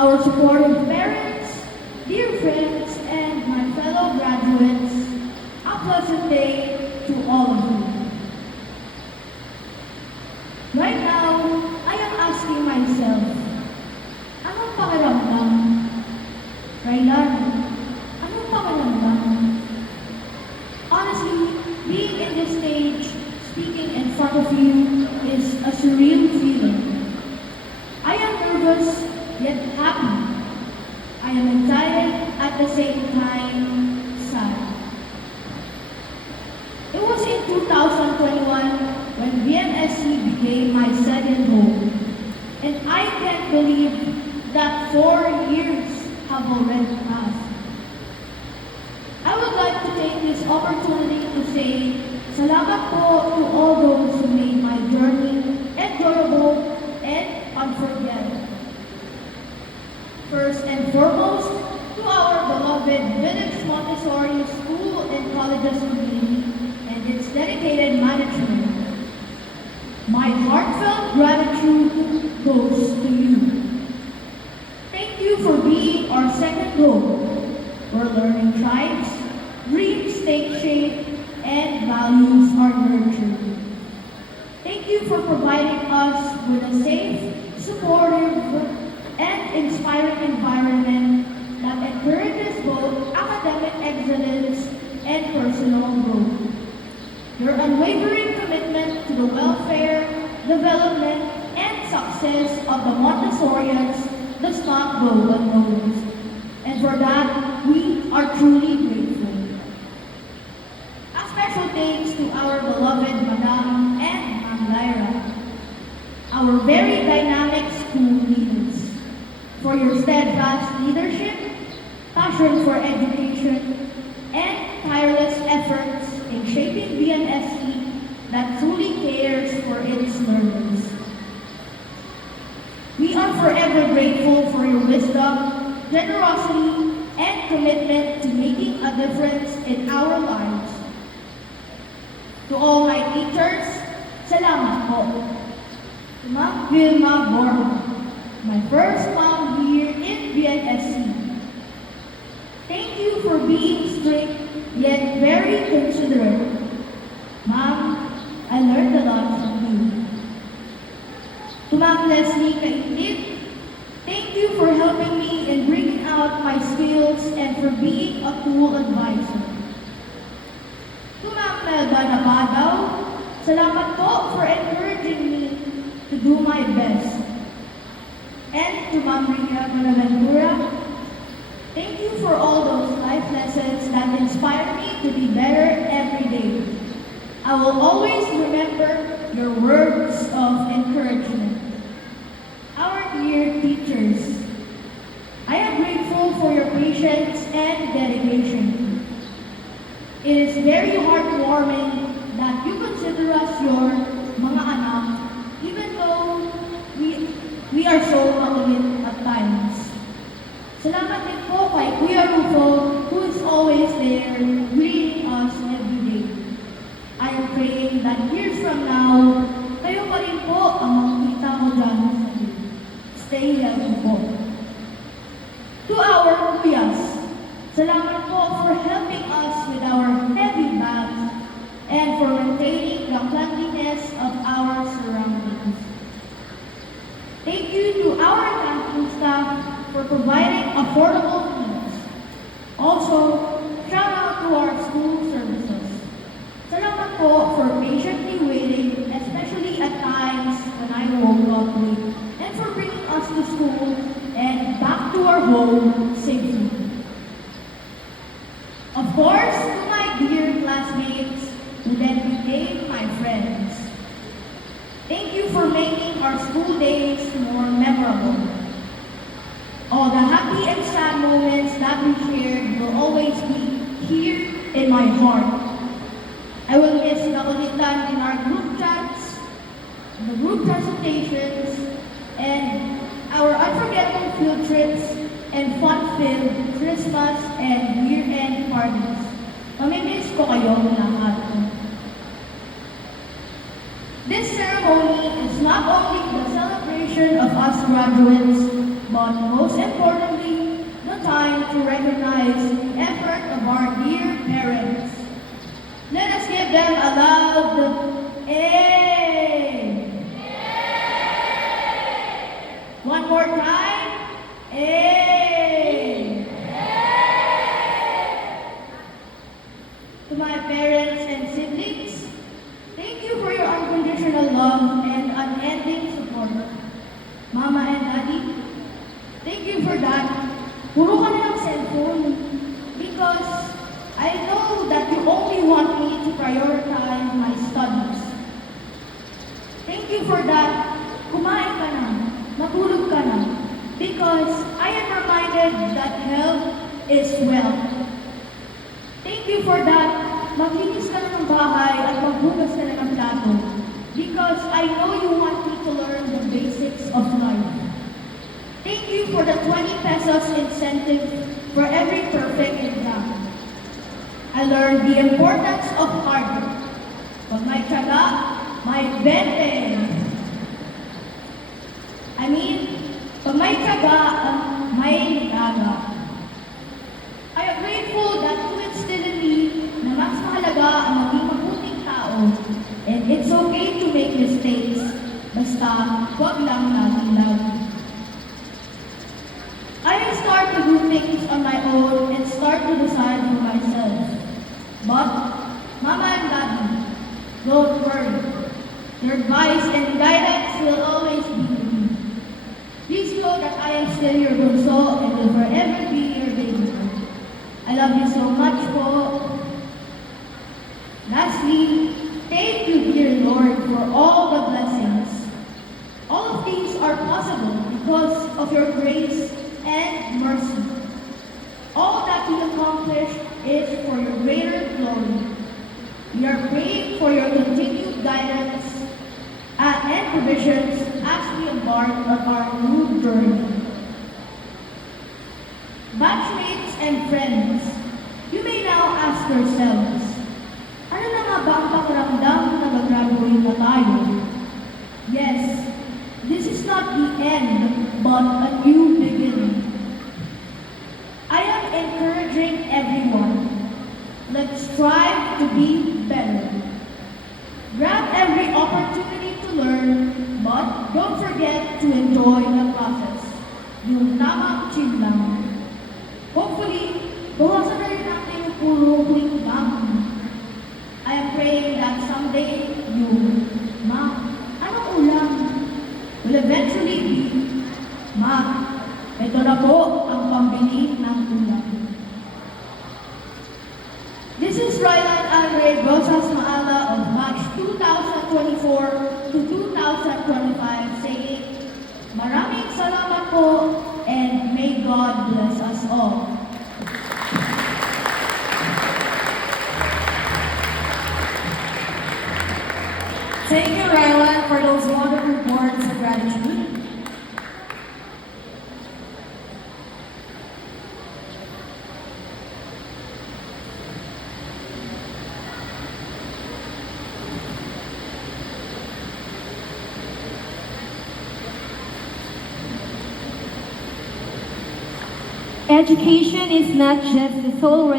our supportive parents, dear friends, and my fellow graduates, a pleasant day to all of you. Right now, I am asking myself, anong pakiramdam? Raylan, anong pakiramdam? Honestly, being in this stage, speaking in front of you, is a surreal feeling. I am nervous, yet happy. I am excited at the same time, sad. It was in 2021 when VNSC became my second home. And I can't believe that 4 years have already passed. I would like to take this opportunity to say salamat po to all those who made my journey enjoyable and unforgettable. First and foremost, to our beloved Village Montessori School and Colleges community and its dedicated management. My heartfelt gratitude goes to you. Thank you for being our second home, where learning thrives, dreams take shape, and values are nurtured. Thank you for providing us with a safe, supportive, and inspiring environment that encourages both academic excellence and personal growth. Your unwavering commitment to the welfare, development, and success of the Montessorians does not go unnoticed. And for that, we are truly grateful. A special thanks to our beloved Madam and Ma'am Lyra, our very dynamic school leaders, for your steadfast leadership, passion for education, and tireless efforts in shaping VNSE that truly cares for its learners. We are forever grateful for your wisdom, generosity, and commitment to making a difference in our lives. To all my teachers, salamat po. To Ma'am Vilma Borma, my first mom here in VNSC. Thank you for being strict yet very considerate. Ma'am, I learned a lot from you. To Ma'am Leslie Kainit, thank you for helping me in bringing out my skills and for being a cool advisor. To Ma'am Melba Nabadaw, salamat po for encouraging me to do my best. And to Ma'am Rhea Bonaventura, thank you for all those life lessons that inspire me to be better every day. I will always remember your words of encouragement. Our dear teachers, I am grateful for your patience and dedication. It is very heartwarming that you consider us your mga anak, even though we are so makulit at times. Salamat din po kay Kuya Rufo, who is always there, greeting us every day. I am praying that years from now, kayo pa rin po ang makikita ko dyan sa iyo. Stay healthy po. To our Kuyas, salamat po for helping us with our heavy bags and for maintaining the cleanliness of our surroundings. Thank you to our campus staff for providing affordable meals. Also, shout out to our school services. Salamat po for patiently waiting, especially at times when I woke up late, and for bringing us to school and back to our home safely. Of course, to my dear classmates who then became my friends. Thank you for making our school days more memorable. All the happy and sad moments that we shared will always be here in my heart. I will miss the kulitan in our group chats, the group presentations, and our unforgettable field trips and fun-filled Christmas and year-end parties. Mamimiss ko kayong lahat. This ceremony is not only the celebration of us graduates, but most importantly, the time to recognize the effort of our dear parents. Let us give them a loud A. One more time. A. To my parents and siblings, thank you for your unconditional love and unending support. Mama and Daddy, thank you for that. Puro ka na ng cellphone because I know that you only want me to prioritize my studies. Thank you for that. Kumain ka na. Matulog ka na. Because I am reminded that health is wealth. Thank you for that. Maglinis ka na ng bahay at maghugas ka na ng plato. Because I know you want me to learn the basics of life. Thank you for the 20 pesos incentive for every perfect exam. I learned the importance of hard work. Pag may tiyaga, may 20. Pag may tiyaga, may nilaga. I am grateful that you instilled in me na mas mahalaga ang maging mabuting tao. And it's okay to make mistakes. Basta, wag lang lagi-lagi. I will start to do things on my own and start to decide for myself. But, Mama and Daddy, don't worry. Your advice and guidance will always be with me. Please know that I am still your bunso and will forever be your baby. I love you so much po. Lastly, thank you, dear Lord, for all the blessings. All of these are possible because of your grace and mercy. All that we accomplish is for your greater glory. We are praying for your continued guidance and provisions as we embark on our new journey. Batchmates and friends, you may now ask yourselves, ano na nga ba ang pakiramdam na mag-graduate na tayo? Yes, this is not the end, but a new beginning. I am encouraging everyone. Let's strive to be better. Grab every opportunity to learn, but don't forget to enjoy the process. Yung tamang chill lang. Hopefully, bawasan na rin natin yung puro quick lang. I am praying that someday you, Ma, anong ulam? Will eventually be, Ma, ito na po ang pambili ng ulam. This is Rylan Andre Rosas Maala of March 2024 to 2025 saying, maraming salamat po and may God bless us all. Thank you, Rylan, for those wonderful words of gratitude. Education is not just the sole